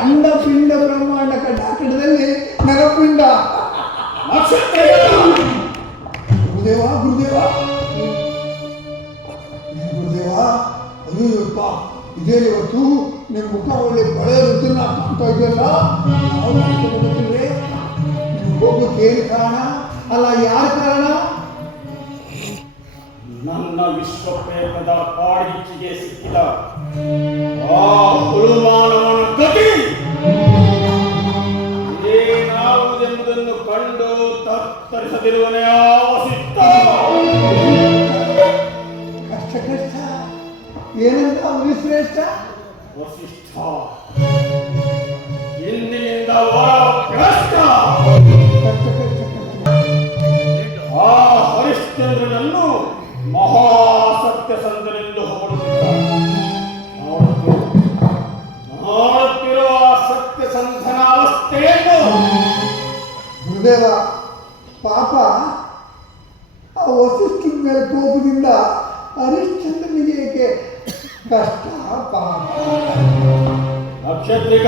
ಅಂಡಪಿಂಡ ಬ್ರಹ್ಮಾಂಡ ಕಟಾಕಟದಲ್ಲಿ ನರಪಿಂಡ ನಕ್ಷತ್ರ ಗುರುದೇವ ಗುರುದೇವ ಏನ್ ಗುರುದೇವ ಅಯ್ಯಪ್ಪ ಇದೇ ಇವತ್ತು ನಿಮ್ಮ ಮುಖ ಒಳ್ಳೆ ಬಳೆ ರುಚಿನ ಕಾಣ್ತಾ ಇದೆಯಲ್ಲ ನಾವು ಗೊತ್ತಿಲ್ವೇ ನೀವು ಹೋಗೋಕೆ ಏನು ಕಾರಣ ಅಲ್ಲ ಯಾರು ಕಾರಣ ನನ್ನ ವಿಶ್ವಪ್ರೇತದ ಕಾಡಿಚ್ಚಿಗೆ ಸಿಕ್ಕಿದ ಆ ಹುಳುಮಾನವನ ಕಂಡು ತತ್ತರಿಸದಿರುವನೇ ಆ ವಸಿಷ್ಠ ಕಷ್ಟ ಕಷ್ಟ. ಏನಂತ ಅವನು ಶ್ರೇಷ್ಠ? ವಸಿಷ್ಠ. ಇಂದಿನಿಂದ ಕಷ್ಟ ಗುರುದೇವ ಪಾಪ ಆ ವಸಿಷ್ಠನ ಮೇಲೆ ಕೋಪದಿಂದ ಹರಿಶ್ಚಂದ್ರನಿಗೆ ಏಕೆ ಕಷ್ಟ ಪಾಪ. ನಕ್ಷತ್ರಿಕ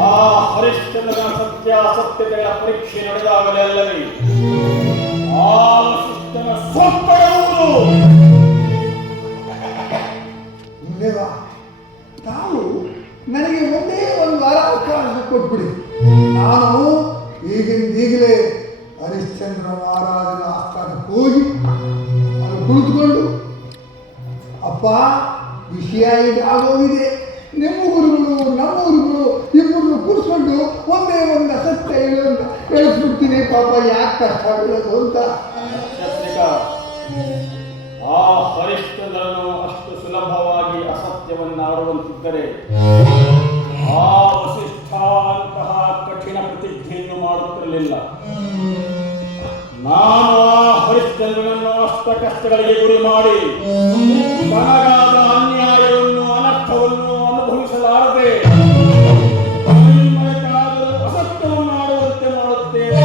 ಆ ಹರಿಶ್ಚಂದ್ರನ ಸತ್ಯಾಸತ್ಯತೆಗಳ ಪರೀಕ್ಷೆ ನಡೆದಾಗಲೆಲ್ಲವೇ ಆ ವಸಿಷ್ಠನ ಸೊಕ್ಕಡುವುದು ಗುರುದೇವ ತಾವು ನನಗೆ ಒಂದೇ ಒಂದು ವಾರ ಅವಕಾಶ ಕೊಟ್ಬಿಡಿ. ಅಪ್ಪ ವಿಷಯ ಈಗ ಆಗೋಗಿದೆ. ನಿಮ್ಮ ಗುರುಗಳು ನಮ್ಮ ಗುರುಗಳು ಇಬ್ಬರನ್ನು ಕೂರಿಸ್ಕೊಂಡು ಒಂದೇ ಒಂದು ಅಸತ್ಯ ಅಂತ ಹೇಳಿಸ್ಬಿಡ್ತೀನಿ ಪಾಪ, ಯಾಕೆ ಕಷ್ಟ ಬೀಳೋದು ಅಂತ. ಆ ಅಷ್ಟು ಸುಲಭವಾಗಿ ಅಸತ್ಯವನ್ನಾಡುವಂತಿದ್ದರೆ, ಆ ವಸಿಷ್ಠ ಅಂತಹ ಕಠಿಣ ಪ್ರತಿಜ್ಞೆಯನ್ನು ಮಾಡುತ್ತಿರಲಿಲ್ಲ. ಅಷ್ಟ ಕಷ್ಟಗಳಿಗೆ ಗುರಿ ಮಾಡಿ ತನಗಾದ ಅನ್ಯಾಯವನ್ನು, ಅನರ್ಥವನ್ನು ಅನುಭವಿಸಲಾರದೆ ಅಸತ್ಯವನ್ನು ಆಡುವಂತೆ ಮಾಡುತ್ತೇವೆ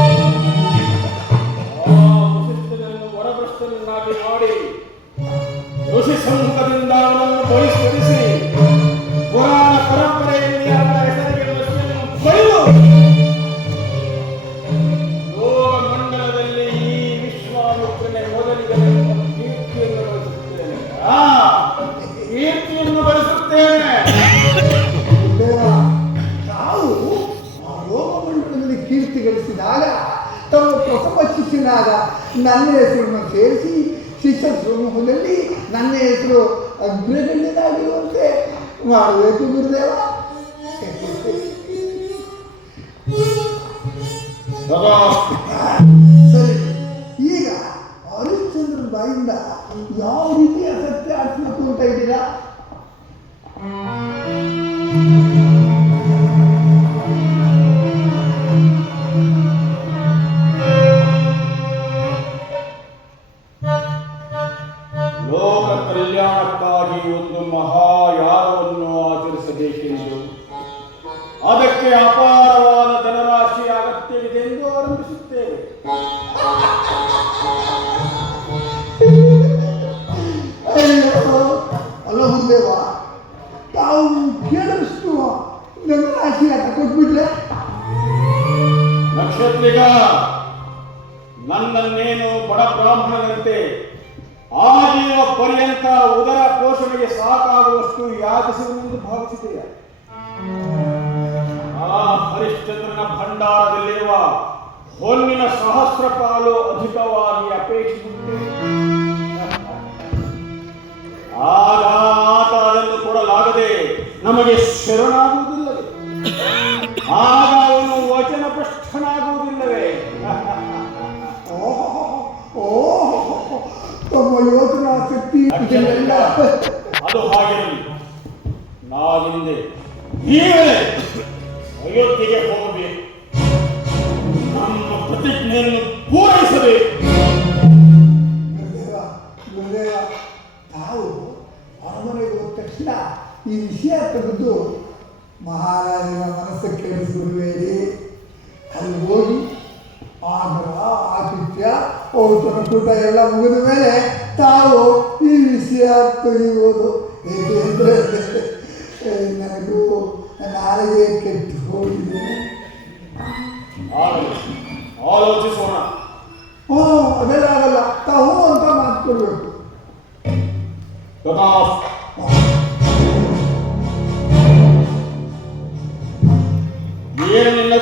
ಆ ವಸಿಷ್ಠನನ್ನು ವರಭ್ರಷ್ಟನನ್ನಾಗಿ ಮಾಡಿ ಋಷಿ ಸಮ್ಮುಖದಿಂದ ಗಳಿಸಿದಾಗ ತಮ್ಮ ಪ್ರಥಮ ಶಿಷ್ಯನಾದ ನನ್ನ ಹೆಸರನ್ನು ಸೇರಿಸಿ ಶಿಷ್ಯ ಸಮೂಹದಲ್ಲಿ ನನ್ನ ಹೆಸರು ಅಗ್ರಗಣ್ಯನಾಗಿರುವಂತೆ ಮಾಡಬೇಕು ಗುರುದೇವ. ಸರಿ. ಈಗ ಹರಿಶ್ಚಂದ್ರನ ಬಾಯಿಂದ ಯಾವ ರೀತಿ ಅಸತ್ಯ ಆಡಿಸ್ಬೇಕು ಅಂತ ಇದ್ದೀರಾ? ಲೋಕ ಕಲ್ಯಾಣಕ್ಕಾಗಿ ಒಂದು ಮಹಾಯಾಗವನ್ನು ಆಚರಿಸಬೇಕೆಂದು. ಅದಕ್ಕೆ ಅಪಾರವಾದ ಧನರಾಶಿ ಅಗತ್ಯವಿದೆ ಎಂದು ಆರಂಭಿಸುತ್ತೇವೆ. ಅಯ್ಯೋ ಅಲ್ಲ ಗುರುದೇವ ತಾವು ಕೇಳಿಷ್ಟು ನನ್ನ ರಾಶಿ ಆಟ ಕೊಟ್ಬಿಟ್ರೆ? ನಕ್ಷತ್ರಿಗ ನನ್ನನ್ನೇನು ಬಡ ಬ್ರಾಹ್ಮಣನಂತೆ ಆಜೀವ ಪರ್ಯಂತ ಉದರ ಪೋಷಣೆಗೆ ಸಾಕಾಗುವಷ್ಟು ಯಾಚಿಸುವುದು ಭಾವಿಸಿದೆಯ ಆ ಹರಿಶ್ಚಂದ್ರನ ಭಂಡಾರದಲ್ಲಿರುವ ಹೊನ್ನಿನ ಸಹಸ್ರ ಪಾಲು ಅಧಿಕವಾಗಿ ಅಪೇಕ್ಷಿಸುತ್ತೆ ಆಗ ಆತ ಅದನ್ನು ಕೊಡಲಾಗದೆ ನಮಗೆ ಶರಣಾಗುವುದಿಲ್ಲ ಆಗ ಇದೆಲ್ಲ ಅದು ಹಾಗಿರಲಿ. ನಾವಿಂದೆ ನೀವೇ ಅಯೋಧ್ಯೆಗೆ ಹೋಗಬೇಕು. ನಮ್ಮ ಪ್ರತಿಜ್ಞೆಯನ್ನು ಪೂರೈಸಬೇಕು. ತಾವು ಅರಮನೆಗೆ ಹೋದ ತಕ್ಷಣ ಈ ವಿಷಯ ತೆಗೆದು ಮಹಾರಾಜನ ಮನಸ್ಸು ಕೆಡಿಸಿಬಿಡಬೇಡಿ ಅಲ್ಲಿ ಹೋಗಿ ಆಗ್ರಹ ಆತಿಥ್ಯ ಔತಣಕೂಟ ಎಲ್ಲ ಮುಗಿದ ಮೇಲೆ ತಾವು ಈಸಿಯಾಗಿ ತೆಗಿಬೋದು ಏಕೆಂದರೆ ನನಗೂ ನಾಳೆಗೆ ಕೆಟ್ಟು ಹೋಗಿದೆ. ಆಲೋಚಿಸೋಣ. ಆಗಲ್ಲ ತಾವು ಅಂತ ಮಾತುಕೊಳ್ಬೇಕು ಏನು ನಿನ್ನ